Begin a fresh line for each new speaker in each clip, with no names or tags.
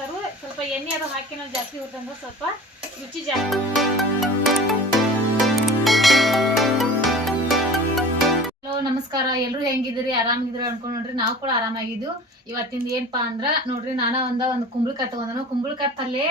ಹಾಕ್ತಾರು ಸ್ವಲ್ಪ ಎಣ್ಣೆ ಅದು ಹಾಕಿ ನಾವು ಜಾಸ್ತಿ ಹುರಿದಂದ್ರೆ ಸ್ವಲ್ಪ ರುಚಿ ಜಾಸ್ತಿ. ನಮಸ್ಕಾರ. ಎಲ್ರು ಹೆಂಗಿದ್ದೀರಿ? ಆರಾಮಿದ್ರಿ ಅನ್ಕೊಂಡ್ ನೋಡ್ರಿ, ನಾವು ಕೂಡ ಆರಾಮಾಗಿದ್ದು ಇವತ್ತಿಂದ ಏನಪ್ಪಾ ಅಂದ್ರ, ನೋಡ್ರಿ, ನಾನ ಒಂದ ಒಂದು ಕುಂಬಳಕಾಯಿ ತಗೊಂಡನು. ಕುಂಬಳಕಾಯಿ ಪಲ್ಯ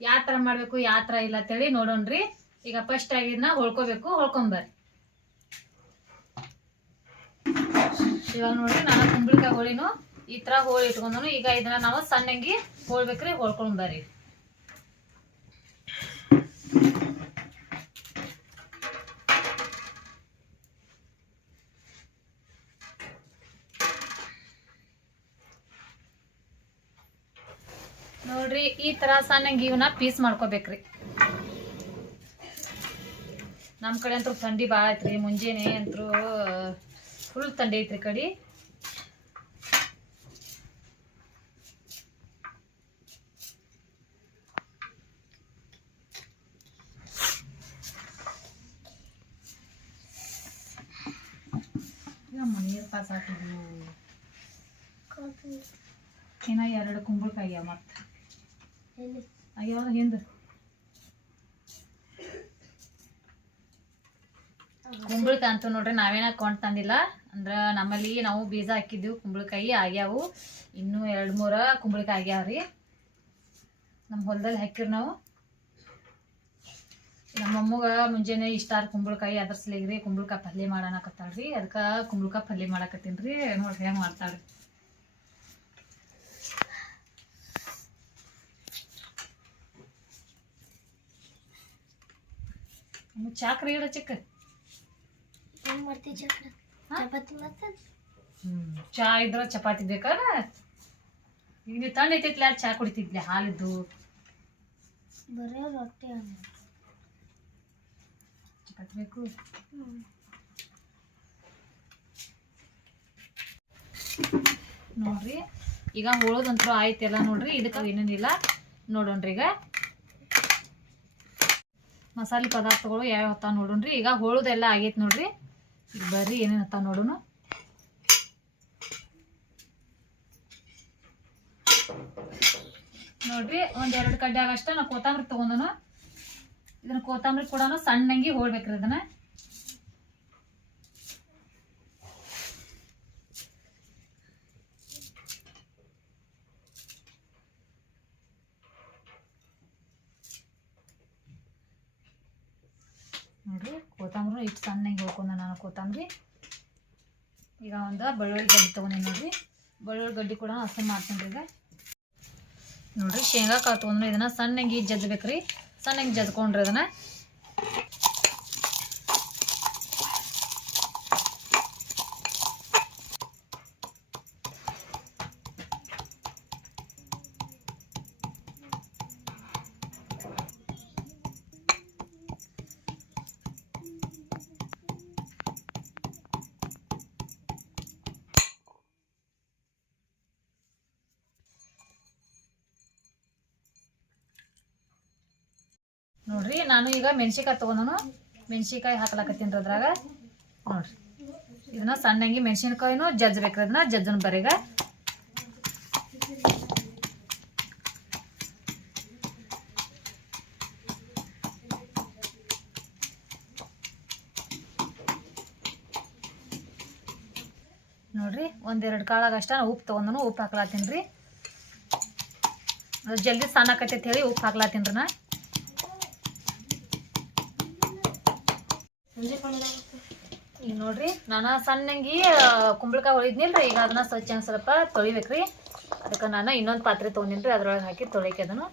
ಯಾವ ತರ ಮಾಡ್ಬೇಕು, ಯಾವ ತರ ಇಲ್ಲ ನೋಡೋಣ್ರಿ. ಈಗ ಫಸ್ಟ್ ಆಗಿದ್ನ ಹೊಳ್ಕೋಬೇಕು ಹೊಳ್ಕೊಂಬರ್ರಿ ಇವಾಗ ನೋಡ್ರಿ, ನಾನು ಕುಂಬಳಕಾಯಿ ಹೋಳಿನು ಈ ತರ ಹೋಳಿ ಇಟ್ಕೊಂಡನು ಈಗ ಇದನ್ನ ನಾವು ಸಣ್ಣಂಗಿ ಹೋಳ್ಬೇಕ್ರಿ ಹೊಳ್ಕೊಂಡ್ ಬರ್ರಿ. ನೋಡ್ರಿ, ಈ ತರ ಸಣ್ಣಂಗಿ ಇವನ್ನ ಪೀಸ್ ಮಾಡ್ಕೋಬೇಕ್ರಿ. ನಮ್ ಕಡೆ ಅಂತೂ ಥಂಡಿ ಭಾಳ ಐತ್ರಿ, ಮುಂಜಾನೆ ಅಂತೂ ಫುಲ್ ಥಂಡಿ ಐತ್ರಿ ಕಡೆ ನೀರು ಪಾಸ್ ಹಾಕಿದ್ವು ಇನ್ನ ಎರಡು ಕುಂಬಳಕಾಯಿ ಮತ್ತೆ. ಆಗ್ಯಾವ ಹಿಂದ. ಕುಂಬಳಕಾಯಿ ಅಂತೂ ನೋಡ್ರಿ ನಾವೇನ ಕೊಂಡ್ ತಂದಿಲ್ಲ. ಅಂದ್ರ ನಮ್ಮಲ್ಲಿ ನಾವು ಬೀಜ ಹಾಕಿದ್ವಿ ಕುಂಬಳಕಾಯಿ ಆಗ್ಯಾವು. ಇನ್ನೂ ಎರಡು ಮೂರ ಕುಂಬಳಕಾಯಿ ಆಗ್ಯಾವ್ರಿ. ನಮ್ಮ ಹೊಲದಲ್ಲಿ ಹಾಕಿರ್ ನಾವು. ನಮ್ಮ ಅಮ್ಮಗ ಮುಂಜಾನೆ ಇಷ್ಟಾರು ಕುಂಬಳಕಾಯಿ ಅದ್ರ ಸಲಿಗ್ರಿ ಕುಂಬಳಕಾಯಿ ಪಲ್ಯ ಮಾಡಾನಕತ್ತಾಳ್ರಿ ಅದಕ್ಕೆ ಕುಂಬಳಕಾಯಿ ಪಲ್ಯ ಮಾಡಾಕತ್ತೀನ್ರಿ ನೋಡ್ರಿ ಹೆಂಗ್ ಮಾಡ್ತಾಳ್ರಿ. ಚಾಕ್ರಿ ಇಡ ಚಿಕ್ಕ. ಚಾ ಇದ್ರ ಚಪಾತಿ ಬೇಕಾರ ಈಗ ನೀವು ತಣ್ಣ ಐತೈತ್ಲ ಚಾ ಕುಡಿತಿದ್ಲೆ ಹಾಲಿದ್ದು?
ಬರೀ ರೊಟ್ಟಿ
ಚಪಾತಿ ನೋಡ್ರಿ, ಈಗ ಹೋಳೋದಂತೂ ಆಯ್ತೆಲ್ಲ ನೋಡ್ರಿ, ಇದಕ್ಕೆ ಏನೇನಿಲ್ಲ ನೋಡೋಣ್ರಿ ಈಗ. ಮಸಾಲೆ ಪದಾರ್ಥಗಳು ಯಾವ್ಯಾವ ಹತ್ತಾವ ನೋಡೋಣ್ರಿ, ಈಗ ಹೋಳೋದೆಲ್ಲ ಆಗೈತೆ ನೋಡ್ರಿ. ಈಗ ಬರ್ರಿ, ಏನೇನು ಹತ್ತಾವ ನೋಡೋಣ ನೋಡ್ರಿ ಒಂದೆರಡು ಕಡ್ಡೆ ಆಗಷ್ಟ ನಾ ಕೊತ್ತಂಬರಿ ತಗೊಂಡನು. ಇದನ್ನ ಕೊತ್ತಂಬರಿ ಕೂಡ ಸಣ್ಣಂಗಿ ಹೋಳ್ಬೇಕ್ರಿ ಅದನ್ನ ನೋಡ್ರಿ ಕೊತ್ತಂಬರಿ ಇಷ್ಟು ಸಣ್ಣಂಗಿ ಹೋಗ್ಕೊಂಡ ನಾನು ಕೊತ್ತಂಬರಿ. ಈಗ ಒಂದು ಬೆಳ್ಳುಳ್ಳಿ ಗಡ್ಡಿ ತೊಗೊಂಡಿ ನೋಡ್ರಿ. ಬೆಳ್ಳುಳ್ಳಿ ಗಡ್ಡಿ ಕೂಡ ಹಸಿ ಮಾಡ್ತೀನಿ ಈಗ. ನೋಡ್ರಿ ಶೇಂಗಾ ಕಾಳು ತೊಗೊಂಡ್ರೆ ಇದನ್ನ ಸಣ್ಣಗೆ ಜಜ್ಬೇಕ್ರಿ ಸಣ್ಣಗೆ ಜಜ್ಕೊಂಡ್ರಿ ಇದನ್ನ ನಾನು ಈಗ ಮೆಣಸಿಕಾಯಿ ತೊಗೊಂಡನು. ಮೆಣಸಿಕಾಯಿ ಹಾಕ್ಲಾಕತ್ತೀನಿ ಅದ್ರಾಗ ನೋಡ್ರಿ. ಇದನ್ನ ಸಣ್ಣಂಗಿ ಮೆಣಸಿನ್ಕಾಯಿನೂ ಜಜ್ಬೇಕ್ರಿ ಅದನ್ನ ಜಜ್ಜನ ಬರೀಗ. ನೋಡ್ರಿ, ಒಂದೆರಡು ಕಾಳಾಗಷ್ಟ ನಾ ಉಪ್ಪು ತೊಗೊಂಡನು, ಉಪ್ಪು ಹಾಕ್ಲಾತೀನಿ ರೀ. ಜಲ್ದಿ ಸಣ್ಣಕತ್ತೈತಿ ಹೇಳಿ ಉಪ್ಪು ಹಾಕ್ಲಾತೀನಿ ರೀ ನಾ. ಈಗ ನೋಡ್ರಿ ನಾನು ಸಣ್ಣಂಗಿ ಕುಂಬಳಕಾಯಿ ಹೊಳಿದ್ನಿಲ್ರಿ ಈಗ ಅದನ್ನ ಸ್ವಚ್ಛ ಹಂಗ್ ಸ್ವಲ್ಪ ತೊಳಿಬೇಕ್ರಿ. ಅದಕ್ಕೆ ನಾನು ಇನ್ನೊಂದು ಪಾತ್ರೆ ತೊಗೊಂಡಿನ್ರಿ ಅದ್ರೊಳಗೆ ಹಾಕಿ ತೊಳಿಕೆ ಅದನ್ನು.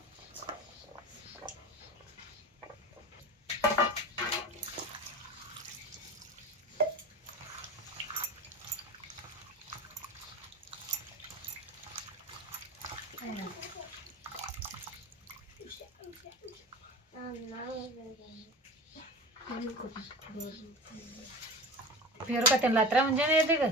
ಪೇರು ಹತ್ರ ಮುಂಜಾನೆ ಎದ್ದೀಗ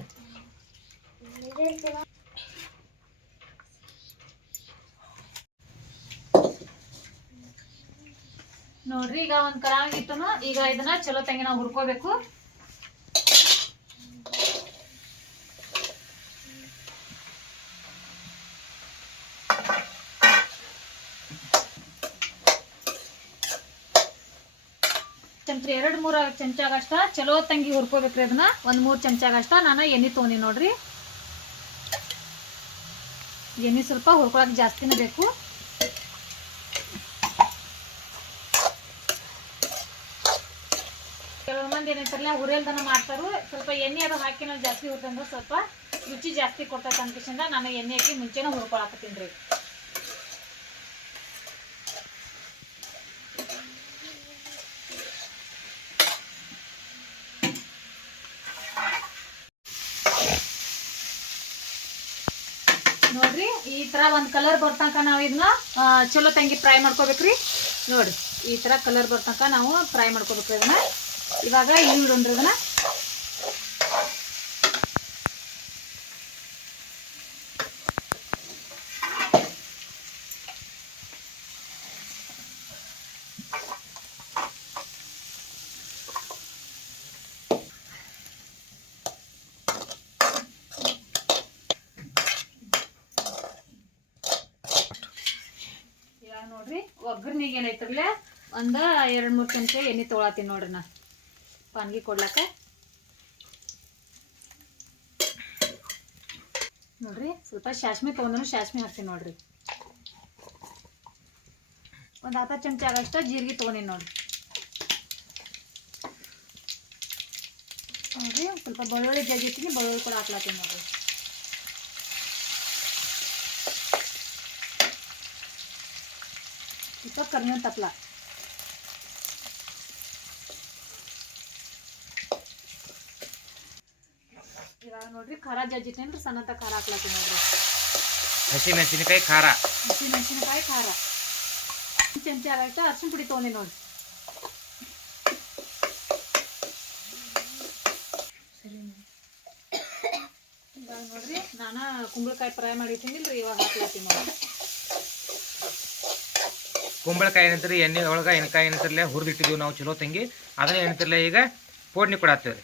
ನೋಡ್ರಿ, ಈಗ ಒಂದ್ ಕರಾಂಗ್ ಇಟ್ಟನು ಈಗ ಇದನ್ನ ಚಲೋ ತಂಗಿ ನಾವು ಹುರ್ಕೋಬೇಕು. ಒಂದು ಎರಡ್ ಮೂರು ಚಮಚಾಗಷ್ಟ ಚಲೋ ತಂಗಿ ಹುರ್ಕೋಬೇಕ್ರಿ ಅದನ್ನ. ಒಂದ್ ಮೂರ್ ಚಮಚಾಗಷ್ಟ. ನಾನು ಎಣ್ಣೆ ತೊಗೊಂಡಿ ನೋಡ್ರಿ. ಎಣ್ಣೆ ಸ್ವಲ್ಪ ಹುರ್ಕೊಳಕ್ ಜಾಸ್ತಿನೇ ಬೇಕು. ಕೆಲವೊಂದ್ ಮಂದಿ ಏನಂತಾರಲ್ಲ ಹುರಿಯಲ್ದನ ಮಾಡ್ತಾರು. ಸ್ವಲ್ಪ ಎಣ್ಣೆ ಅದು ಹಾಕಿನ ಜಾಸ್ತಿ ಹುರ್ದಂದ್ರೆ ಸ್ವಲ್ಪ ರುಚಿ ಜಾಸ್ತಿ ಅನ್ಕಿಸಿಂದ ನಾನು ಎಣ್ಣೆ ಹಾಕಿ ಮುಂಚೆನೇ ಹುರ್ಕೊಳಕತ್ತೀನಿ ರೀ. ನೋಡ್ರಿ, ಈ ತರ ಒಂದ್ ಕಲರ್ ಬರ್ತಂಕ ನಾವು ಇದನ್ನ ಚಲೋ ತಂಗಿ ಫ್ರೈ ಮಾಡ್ಕೋಬೇಕ್ರಿ. ನೋಡ್ರಿ, ಈ ತರ ಕಲರ್ ಬರ್ತಂಕ ನಾವು ಫ್ರೈ ಮಾಡ್ಕೋಬೇಕ್ರಿ ಇದನ್ನ. ಇವಾಗ ಈರುಳ್ಳಿ ಇದನ್ನ ಇವಾಗ ನೋಡ್ರಿ ಒಗ್ಗರ್ನಿಗೆ ಏನೈತ್ರಲ್ಲ ಒಂದ ಎರಡು ಮೂರು ಚಮಚ ಎಣ್ಣೆ ತೊಗೊಳತೀನಿ ನೋಡ್ರಿ ನಾ. ಪಾನ್ಗಿ ಕೊಡ್ಲಾಕ. ನೋಡ್ರಿ, ಸ್ವಲ್ಪ ಶಾಸ್ಮಿ ತೊಗೊಂಡ್ರು, ಶಾಸ್ಮಿ ಹಾಕ್ತೀನಿ ನೋಡ್ರಿ. ಒಂದು ಹತ್ತು ಚಮಚ ಆಗಷ್ಟ ಜೀರಿಗೆ ತೊಗೊಂಡಿನಿ ನೋಡ್ರಿ. ನೋಡ್ರಿ ಸ್ವಲ್ಪ ಬೆಳ್ಳುಳ್ಳಿ ಜಜ್ಜಿತೀನಿ ಬೆಳ್ಳುಳ್ಳಿ ಕೂಡ ಹಾಕ್ಲಾತೀನಿ ನೋಡ್ರಿ. ಸ್ವಲ್ಪ ಕರ್ಮೇವ್ ತಪ್ಲ. ಇವಾಗ ನೋಡ್ರಿ ಖಾರ ಜಜ್ಜಿಟ್ಟೇನ್ರಿ ಸಣ್ಣತ ಖಾರ ಹಾಕ್ಲತ್ತೀನಿ ನೋಡ್ರಿ.
ಹಸಿ ಮೆಣಸಿನಕಾಯಿ ಖಾರ.
ಹಸಿ ಮೆಣಸಿನಕಾಯಿ ಖಾರ. ಚಮಚ ಆಗಷ್ಟ ಅರ್ಶಿನ ಪುಡಿ ತೊಗೊಂಡಿ ನೋಡ್ರಿ. ಇವಾಗ ನೋಡ್ರಿ ನಾನು ಕುಂಬಳಕಾಯಿ ಫ್ರೈ ಮಾಡಿರ್ತೀನಿ ಇವಾಗ ಹಾಕ್ಲತ್ತೀನಿ ನೋಡ್ರಿ.
ಕುಂಬಳಕಾಯಿ ಏನಂತೀರಿ ಎಣ್ಣೆ ಒಳಗೆ ಎಣ್ಣೆಕಾಯಿ ಏನಂತಿರಲೇ ಹುರಿದಿಟ್ಟಿದ್ದೀವಿ ನಾವು ಚಲೋ ತಂಗಿ. ಅದನ್ನ ಏನಂತಿರಲೇ ಈಗ ಪೋಡ್ನಿ ಕೊಡತ್ತೀವಿ ರೀ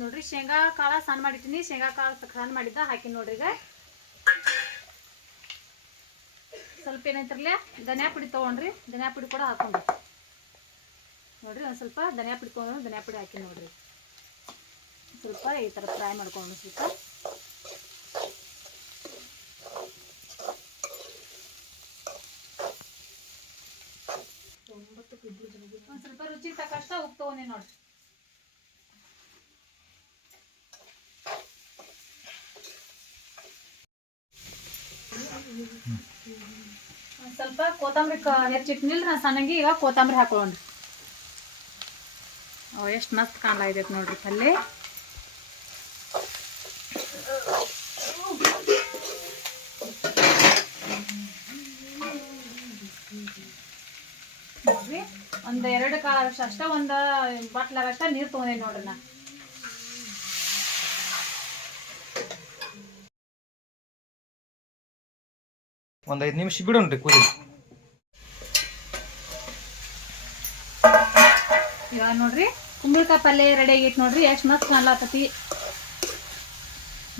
ನೋಡ್ರಿ, ಶೇಂಗಾ ಕಾಳ ಸಣ್ಣ ಮಾಡಿಟ್ಟಿನಿ. ಶೇಂಗಾ ಕಾಳು ಸಣ್ಣ ಮಾಡಿದ್ದ ಹಾಕಿ ನೋಡ್ರಿ ಈಗ. ಸ್ವಲ್ಪ ಏನೈತ್ರಲ್ಲ ಧನಿಯಾ ಪುಡಿ ತೊಗೊಂಡ್ರಿ. ಧನಿಯಾ ಪುಡಿ ಕೂಡ ಹಾಕೊಂಡ್ರಿ ನೋಡ್ರಿ, ಒಂದು ಸ್ವಲ್ಪ ಧನಿಯಾ ಪುಡಿ ತೊಗೊಂಡು ಧನಿಯಾ ಪುಡಿ ಹಾಕಿ ನೋಡ್ರಿ. ಸ್ವಲ್ಪ ಈ ಥರ ಫ್ರೈ ಮಾಡ್ಕೊಂಡು ಸ್ವಲ್ಪ. ಒಂದು ಸ್ವಲ್ಪ ರುಚಿ ತಕ್ಕಷ್ಟ ಉಪ್ಪು ತೊಗೊಂಡಿ ನೋಡ್ರಿ ಒಂದ್ ಸ್ವಲ್ಪ ಕೊತ್ತಂಬರಿ ಹೆಚ್ಚಿಟ್ನಿಲ್ರಿ ನಾನು ಸಣ್ಣಂಗಿ, ಈಗ ಕೊತ್ತಂಬರಿ ಹಾಕೊಳ್ಳೋಣ ಎಷ್ಟು ಮಸ್ತ್ ಇದೆ ನೋಡ್ರಿ ಪಲ್ಲೆ. ನೋಡ್ರಿ, ಒಂದ್ ಎರಡು ಕಾಳಗಷ್ಟ ಅಷ್ಟ ಒಂದ್ ಬಟ್ಲಾಗಷ್ಟ ನೀರ್ ತೊಗೊಂಡೆ ನೋಡ್ರಿ ನಾ.
ಒಂದು ಐದು ನಿಮಿಷ ಬಿಡೋಣ್ರಿ ಕುದಿ
ಇವಾಗ ನೋಡ್ರಿ ಕುಂಬಳಕಾಯಿ ಪಲ್ಯ ರೆಡಿ ಆಗೈತಿ ನೋಡ್ರಿ ಎಷ್ಟು ಮಸ್ತ್ ಕಾಣ್ಲಾತತಿ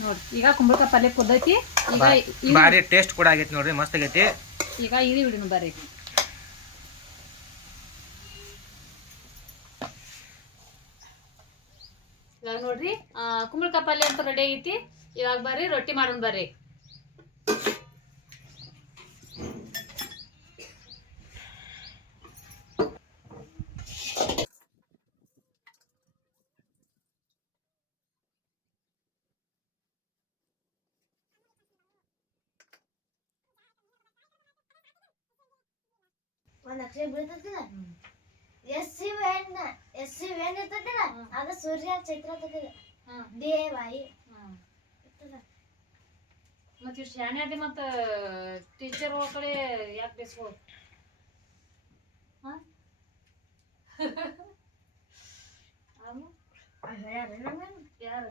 ನೋಡ್ರಿ ಈಗ ಕುಂಬಳಕಾಯಿ ಪಲ್ಯ ಕುದ್ದೈತಿ ಈಗ ಬಾರಿ
ಭಾರಿ ಟೇಸ್ಟ್ ಕೂಡ ಆಗೈತಿ ನೋಡ್ರಿ ಮಸ್ತ್ ಆಗೈತಿ.
ಈಗ ಇರಿ ಬಿಡಿನ ಬರ್ರಿ. ಇವಾಗ ನೋಡ್ರಿ ಕುಂಬಳಕಾಯಿ ಪಲ್ಯ ಅಂತ ರೆಡಿ ಆಗೈತಿ. ಇವಾಗ ಬರ್ರಿ ರೊಟ್ಟಿ ಮಾಡೋಣ ಬರ್ರಿ.
ಒಂದ್ ಅಕ್ಷರ ಬೀಳ್ತೈತಿಲ್ಲ ಎಸ್ ಸಿ ವೇನ್ ಎಸ್ ಸಿ ವೇನ್ ಇರ್ತೈತಿಲ್ಲ ಅದ ಸೂರ್ಯ ಚೈತ್ರ ತಗದ ದೇವಾಯಿ ಇರ್ತದ
ಮತ್ತೆ ಶಾಣೆ ಅದಿ ಮತ್ತ ಟೀಚರ್ ಕಡೆ ಯಾಕೆ
ಬೇಸ್ಬೋದು?
ಯಾರು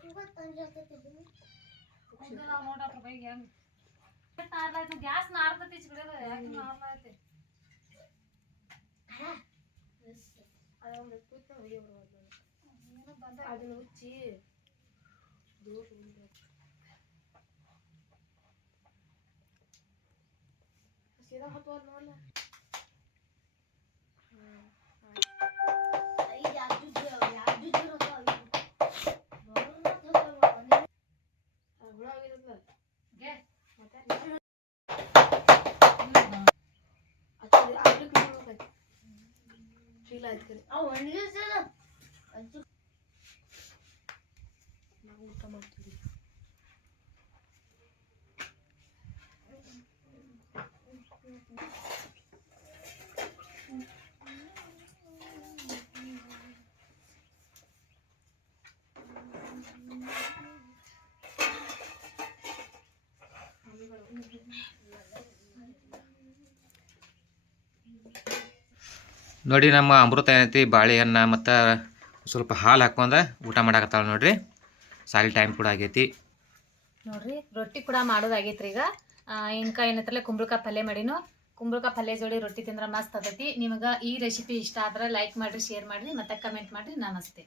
ಬೇಕು ಗೊತ್ತಂದ್ರೆ ಆಗ್ತೈತಿ ಇದು.
ನೋಡತ್ರ ಬೈಗೆ ಹೆಂಗ್ ನಾರ್ಲಾಯ್ತು ಗ್ಯಾಸ್ ನಾರ್ತೈತಿ ಚಿಕ್ಕಡಿಲ್ಲ ಯಾಕೆ ನಾರ್ಲಾಯ್ತಿ
ಅಣ್ಣ,
ಏನೋ ಬಂದ
ಅದನ್ನ ಉಚ್ಚಿ ದೂರ ಸೀದಾ ಹತ್ತುವಲ್ಲ ನೋಡ್ಲ
ನೋಡಿ ನಮ್ಮ ಅಮೃತ ಏನೈತಿ ಬಾಳೆಹಣ್ಣ ಮತ್ತು ಸ್ವಲ್ಪ ಹಾಲು ಹಾಕ್ಕೊಂಡ ಊಟ ಮಾಡಾಕತ್ತಾಳ ನೋಡ್ರಿ. ಸಾಲಿ ಟೈಮ್ ಕೂಡ ಆಗೈತಿ.
ನೋಡ್ರಿ, ರೊಟ್ಟಿ ಕೂಡ ಮಾಡೋದಾಗೈತ್ರಿ ಈಗ. ಇನ್ಕಾ ಏನೈತ್ರಲ್ಲ ಕುಂಬಳಕಾಯಿ ಪಲ್ಯ ಮಾಡಿನೋ. ಕುಂಬಳಕಾಯಿ ಪಲ್ಯ ಜೋಡಿ ರೊಟ್ಟಿ ತಿಂದ್ರೆ ಮಸ್ತ್ ಆಗೈತಿ ನಿಮಗೆ ಈ ರೆಸಿಪಿ ಇಷ್ಟ ಆದ್ರೆ ಲೈಕ್ ಮಾಡ್ರಿ ಶೇರ್ ಮಾಡ್ರಿ, ಮತ್ತೆ ಕಮೆಂಟ್ ಮಾಡ್ರಿ. ನಮಸ್ತೆ.